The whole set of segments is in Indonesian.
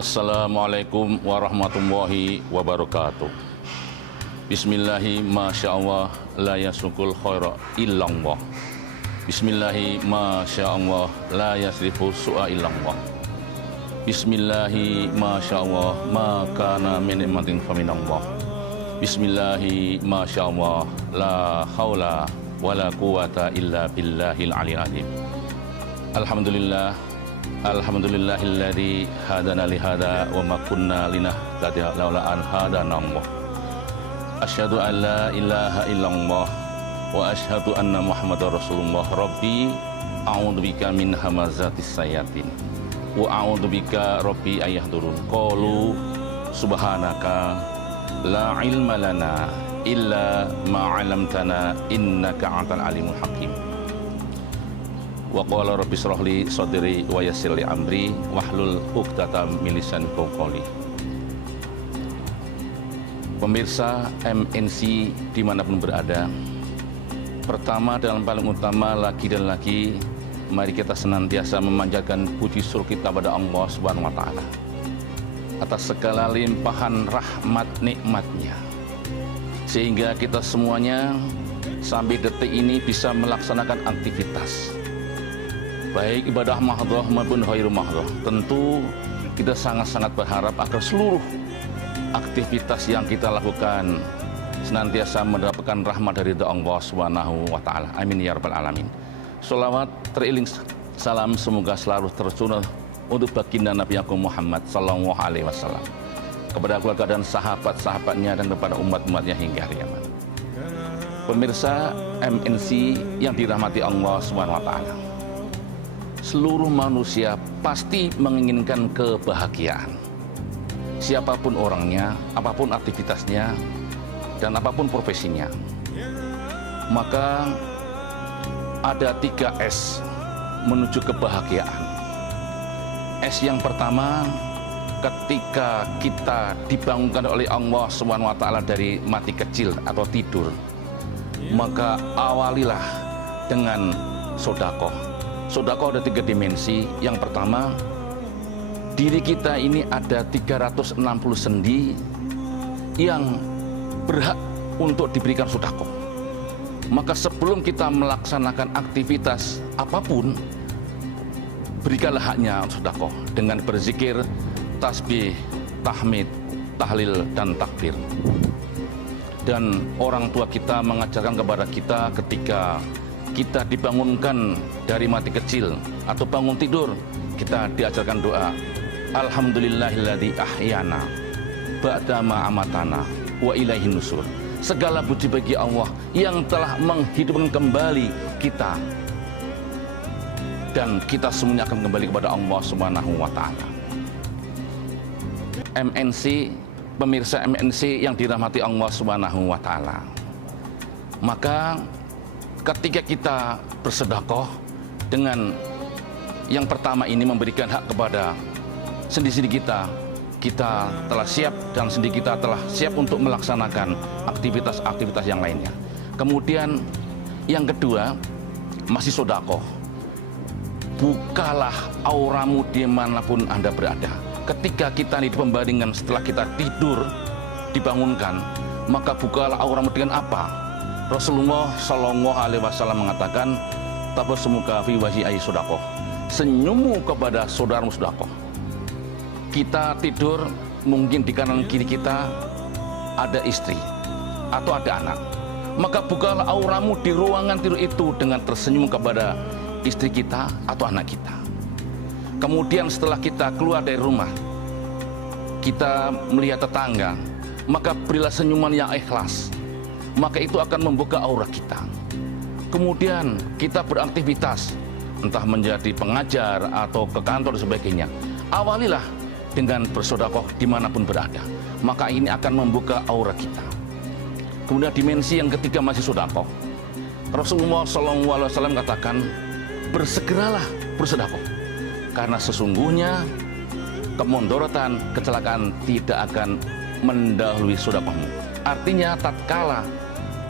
Assalamualaikum warahmatullahi wabarakatuh. Bismillahi masyaallah la yasukul khaira illallah. Bismillahi masyaallah la yasrifu su'a illallah. Bismillahi masyaallah ma kana min ni'matin faminallah. Bismillahi masyaallah la haula wala quwata illa billahil aliyil azim. Alhamdulillah, alhamdulillahilladzi hadana li hada wa ma kunna linahtadiya laula an hadana Allah. Asyhadu an la ilaha illallah wa asyhadu anna Muhammadar Rasulullah. Rabbi a'udzubika min hamazatis sayatin wa a'udzubika rabbi ayahdurun. Qalu subhanaka la ilma lana illa ma 'allamtana innaka antal alimul hakim. Wa qala rabbi shrah li sadri wa yassir li amri wahlul 'uqdatam min lisani yafqahu qawli. Pemirsa MNC dimanapun berada, pertama dan paling utama lagi dan lagi, mari kita senantiasa memanjatkan puji syukur kita pada Allah Subhanahu wa Ta'ala atas segala limpahan rahmat nikmatnya, sehingga kita semuanya sampai detik ini bisa melaksanakan aktivitas baik ibadah mahdhah maupun ghairu mahdhah. Tentu kita sangat-sangat berharap agar seluruh aktivitas yang kita lakukan senantiasa mendapatkan rahmat dari Allah Subhanahu wa Ta'ala. Amin ya rabbal alamin. Sholawat teriring salam semoga selalu tercurah untuk baginda Nabi Agung Muhammad sallallahu alaihi wasallam, kepada keluarga dan sahabat-sahabatnya dan kepada umat-umatnya hingga hari kiamat. Pemirsa MNC yang dirahmati Allah Subhanahu wa Ta'ala, seluruh manusia pasti menginginkan kebahagiaan. Siapapun orangnya, apapun aktivitasnya, dan apapun profesinya. Maka ada 3 S menuju kebahagiaan. S yang pertama, ketika kita dibangunkan oleh Allah Subhanahu wa Ta'ala dari mati kecil atau tidur, maka awalilah dengan sedekah. Sedekah ada 3 dimensi. Yang pertama, diri kita ini ada 360 sendi yang berhak untuk diberikan sedekah. Maka sebelum kita melaksanakan aktivitas apapun, berikanlah haknya sedekah dengan berzikir, tasbih, tahmid, tahlil, dan takbir. Dan orang tua kita mengajarkan kepada kita ketika kita dibangunkan dari mati kecil atau bangun tidur, kita diajarkan doa, alhamdulillahilladzi ahyana ba'da ma amatana wa ilaihin nusur. Segala puji bagi Allah yang telah menghidupkan kembali kita, dan kita semuanya akan kembali kepada Allah Subhanahu wa Ta'ala. MNC, pemirsa MNC yang dirahmati Allah Subhanahu wa Ta'ala, maka ketika kita bersedekah dengan yang pertama ini memberikan hak kepada sendi-sendi kita, kita telah siap dan sendi kita telah siap untuk melaksanakan aktivitas-aktivitas yang lainnya. Kemudian yang kedua, masih sedekah. Bukalah auramu dimanapun Anda berada. Ketika kita ini dipembandingkan setelah kita tidur, dibangunkan, maka bukalah auramu dengan apa? Rasulullah Shallallahu Alaihi Wasallam mengatakan, tabasumuka fi wajhi ayyi sedekah. Senyummu kepada saudaramu sedekah. Kita tidur, mungkin di kanan kiri kita ada istri atau ada anak, maka bukalah auramu di ruangan tidur itu dengan tersenyum kepada istri kita atau anak kita. Kemudian setelah kita keluar dari rumah, kita melihat tetangga, maka berilah senyuman yang ikhlas, maka itu akan membuka aura kita. Kemudian kita beraktivitas, entah menjadi pengajar atau ke kantor dan sebagainya, awalilah dengan bersedekah dimanapun berada, maka ini akan membuka aura kita. Kemudian dimensi yang ketiga masih sedekah. Rasulullah SAW katakan, bersegeralah bersedekah, karena sesungguhnya kemondorotan, kecelakaan tidak akan mendahului sedekahmu. Artinya tatkala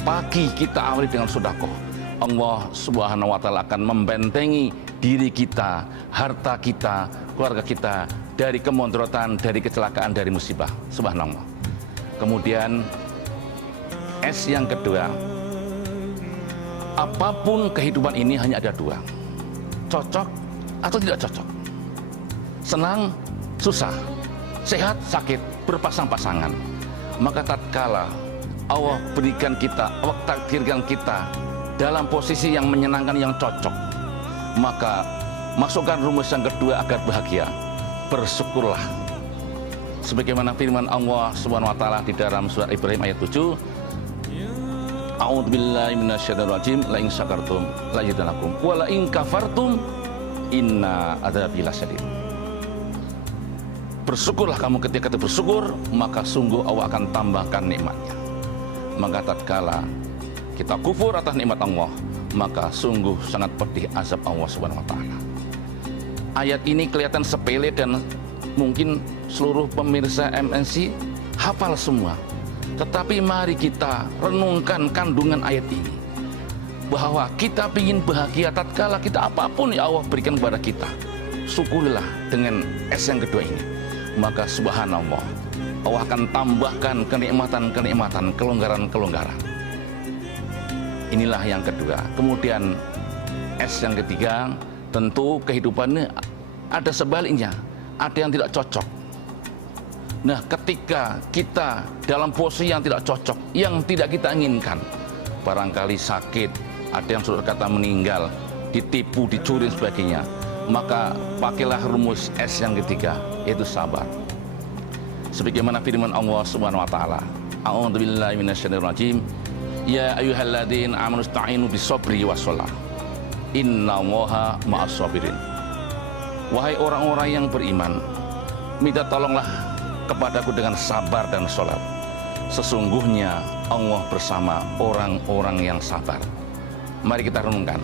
pagi kita awali dengan sedekah, Allah Subhanahu wa Ta'ala akan membentengi diri kita, harta kita, keluarga kita dari kemondrotan, dari kecelakaan, dari musibah. Subhanallah. Kemudian S yang kedua, apapun kehidupan ini hanya ada dua, cocok atau tidak cocok, senang, susah, sehat, sakit, berpasang-pasangan. Maka tatkala Allah berikan kita, Allah takdirkan kita dalam posisi yang menyenangkan, yang cocok, maka masukkan rumus yang kedua agar bahagia, bersyukurlah. Sebagaimana firman Allah Subhanahu wa taala di dalam surat Ibrahim ayat 7, A'udzubillahi minasyaitonirrajim, la in syakartum la azidannakum wa la in kafartum inna adzabi lasyadid. Bersyukurlah kamu, ketika bersyukur maka sungguh Allah akan tambahkan nikmatnya. Maka tatkala kita kufur atas nikmat Allah, maka sungguh sangat pedih azab Allah Subhanahu wa taala. Ayat ini kelihatan sepele dan mungkin seluruh pemirsa MNC hafal semua. Tetapi mari kita renungkan kandungan ayat ini, bahwa kita ingin bahagia tatkala kita apapun yang Allah berikan kepada kita, syukurilah dengan S yang kedua ini. Maka subhanallah, Allah akan tambahkan kenikmatan-kenikmatan, kelonggaran-kelonggaran. Inilah yang kedua. Kemudian S yang ketiga, tentu kehidupannya ada sebaliknya, ada yang tidak cocok. Nah, ketika kita dalam posisi yang tidak cocok, yang tidak kita inginkan, barangkali sakit, ada yang sudah kata meninggal, ditipu, dicuri dan sebagainya, maka pakailah rumus S yang ketiga, yaitu sabar. Sebagaimana firman Allah Subhanahu wa taala, A'udzubillahi minasyaitonirrajim, ya ayyuhalladzina amanu ista'inu bisabri wassalah, innallaha ma'as-sabirin. Wahai orang-orang yang beriman, minta tolonglah kepadaku dengan sabar dan sholat. Sesungguhnya Allah bersama orang-orang yang sabar. Mari kita renungkan,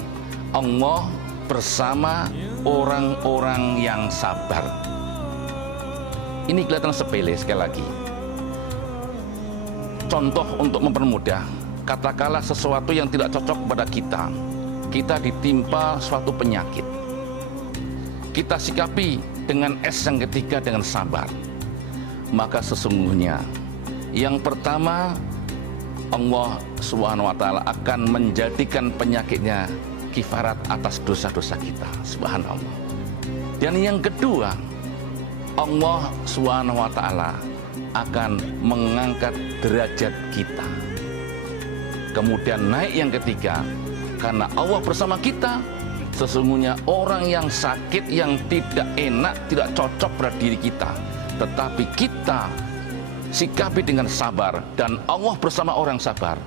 Allah bersama orang-orang yang sabar. Ini kelihatan sepele sekali lagi. Contoh untuk mempermudah, katakanlah sesuatu yang tidak cocok pada kita, kita ditimpa suatu penyakit, kita sikapi dengan S yang ketiga, dengan sabar. Maka sesungguhnya yang pertama, Allah Subhanahu wa taala akan menjadikan penyakitnya kifarat atas dosa-dosa kita. Subhanallah. Dan yang kedua, Allah Subhanahu wa taala akan mengangkat derajat kita. Kemudian naik yang ketiga, karena Allah bersama kita, sesungguhnya orang yang sakit, yang tidak enak, tidak cocok pada diri kita, tetapi kita sikapi dengan sabar, dan Allah bersama orang sabar.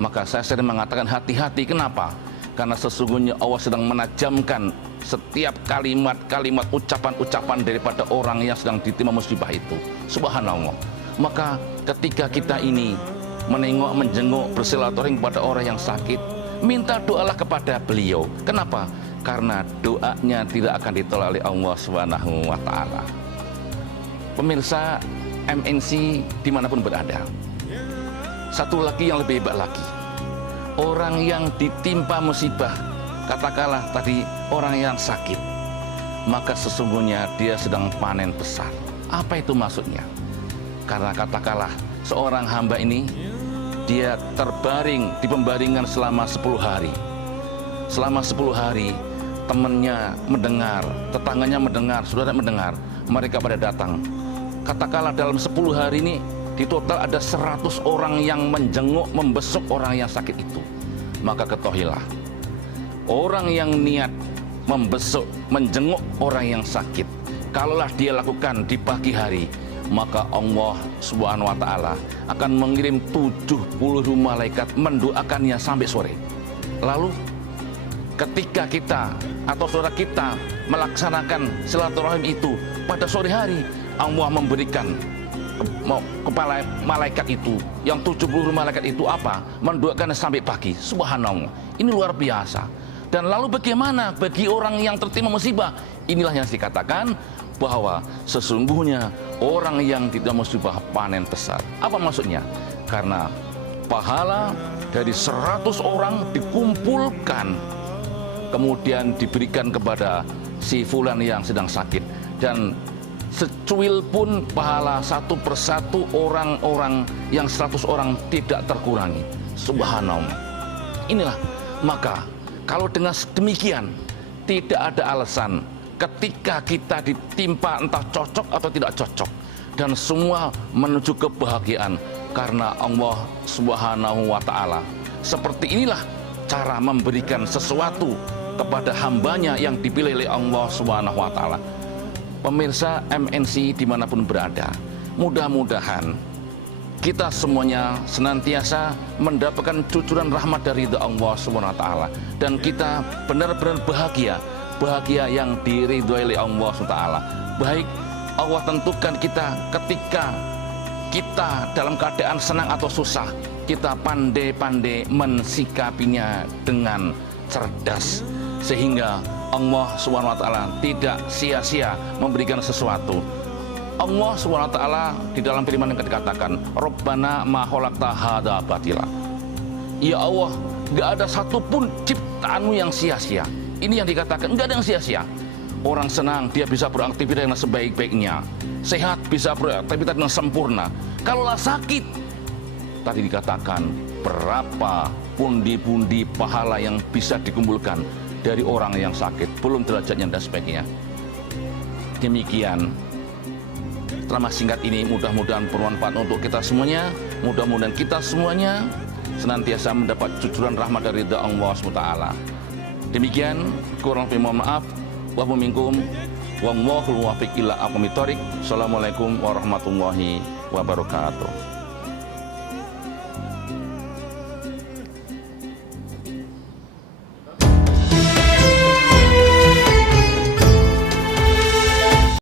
Maka saya sering mengatakan hati-hati. Kenapa? Karena sesungguhnya Allah sedang menajamkan setiap kalimat-kalimat, ucapan-ucapan daripada orang yang sedang ditimpa musibah itu. Subhanallah. Maka ketika kita ini menengok, menjenguk, bersilaturahim kepada orang yang sakit, minta doalah kepada beliau. Kenapa? Karena doanya tidak akan ditolak oleh Allah Subhanahu wa taala. Pemirsa MNC dimanapun berada, satu lagi yang lebih hebat lagi, orang yang ditimpa musibah, katakanlah tadi orang yang sakit, maka sesungguhnya dia sedang panen besar. Apa itu maksudnya? Karena katakanlah seorang hamba ini, dia terbaring di pembaringan selama 10 hari. Selama 10 hari temannya mendengar, tetangganya mendengar, saudara mendengar, mereka pada datang. Katakanlah dalam 10 hari ini di total ada 100 orang yang menjenguk, membesuk orang yang sakit itu. Maka ketahuilah, orang yang niat membesuk, menjenguk orang yang sakit, kalaulah dia lakukan di pagi hari, maka Allah Subhanahu wa taala akan mengirim 70 malaikat mendoakannya sampai sore. Lalu ketika kita atau saudara kita melaksanakan silaturahim itu pada sore hari, Allah memberikan kepala malaikat itu, yang 70 malaikat itu apa? Mendoakan sampai pagi. Subhanallah. Ini luar biasa. Dan lalu bagaimana bagi orang yang tertimpa musibah? Inilah yang dikatakan bahwa sesungguhnya orang yang tidak musibah panen besar. Apa maksudnya? Karena pahala dari 100 orang dikumpulkan, kemudian diberikan kepada si fulan yang sedang sakit, dan secuil pun pahala satu persatu orang-orang yang 100 orang tidak terkurangi. Subhanallah. Inilah, maka kalau dengan demikian tidak ada alasan ketika kita ditimpa entah cocok atau tidak cocok, dan semua menuju kebahagiaan karena Allah Subhanahu wa Ta'ala. Seperti inilah cara memberikan sesuatu kepada hambanya yang dipilih oleh Allah Subhanahu wa Ta'ala. Pemirsa MNC dimanapun berada, mudah-mudahan kita semuanya senantiasa mendapatkan cucuran rahmat dari Allah Subhanahu wa Ta'ala, dan kita benar-benar bahagia yang diridhoi oleh Allah Subhanahu wa Ta'ala. Baik Allah tentukan kita ketika kita dalam keadaan senang atau susah, kita pandai-pandai mensikapinya dengan cerdas, sehingga Allah Subhanahu wa Ta'ala tidak sia-sia memberikan sesuatu. Allah Subhanahu wa Ta'ala di dalam firman yang dikatakan, Rabbana ma khalaqta hadza batila. Ya Allah, gak ada satupun ciptaanmu yang sia-sia. Ini yang dikatakan, gak ada yang sia-sia. Orang senang, dia bisa beraktivitas dengan sebaik-baiknya. Sehat, bisa beraktivitas dengan sempurna. Kalaulah sakit, tadi dikatakan, berapa pundi-pundi pahala yang bisa dikumpulkan dari orang yang sakit, belum derajatnya dan sebagainya. Demikian ceramah singkat ini mudah-mudahan bermanfaat untuk kita semuanya. Mudah-mudahan kita semuanya senantiasa mendapat cucuran rahmat dari Allah SWT. Demikian, kurang lebih mohon maaf. Wa minkum wallahul muwaffiq ila aqwamit thoriq. Assalamualaikum warahmatullahi wabarakatuh.